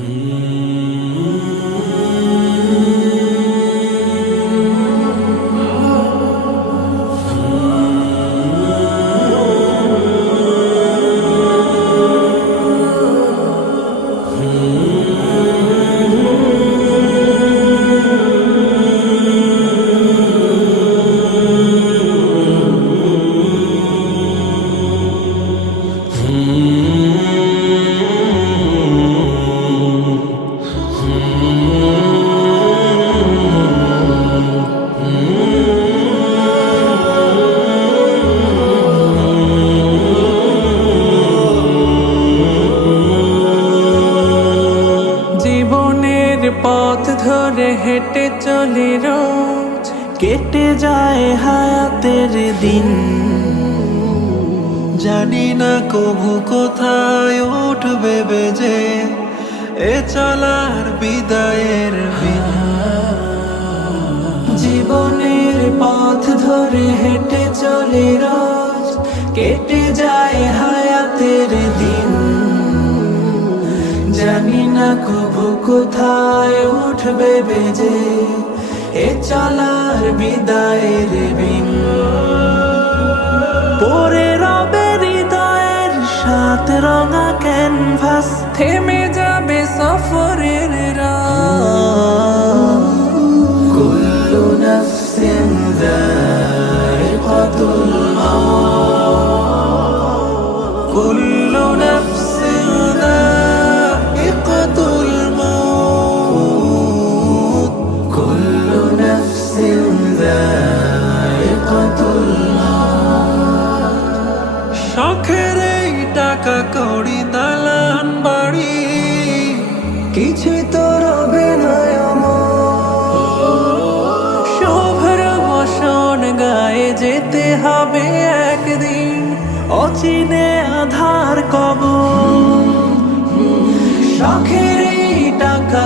জীবনের পথ ধরে হেঁটে চলি রোজ। কেটে যায় হায়াতের দিন। জানি না কবু কোথায় উঠবে বেজে এ চলার বিদায়ের বিন জীবনের পথ ধরে হেঁটে চলে রোজ। কেটে যায় হায়াতের দিন। জানি না কবু কোথায় উঠবে বেজে। এ চলার বিদায়ের বিন পরে রবে হৃদয়ের সাত রঙা ক্যানভাস থেমে কৌড়ি দালান বাড়ি কিছু তোর অভিনয় শোভর বসন গায়ে যেতে হবে একদিন, অচিনে আধার কব শখের টাকা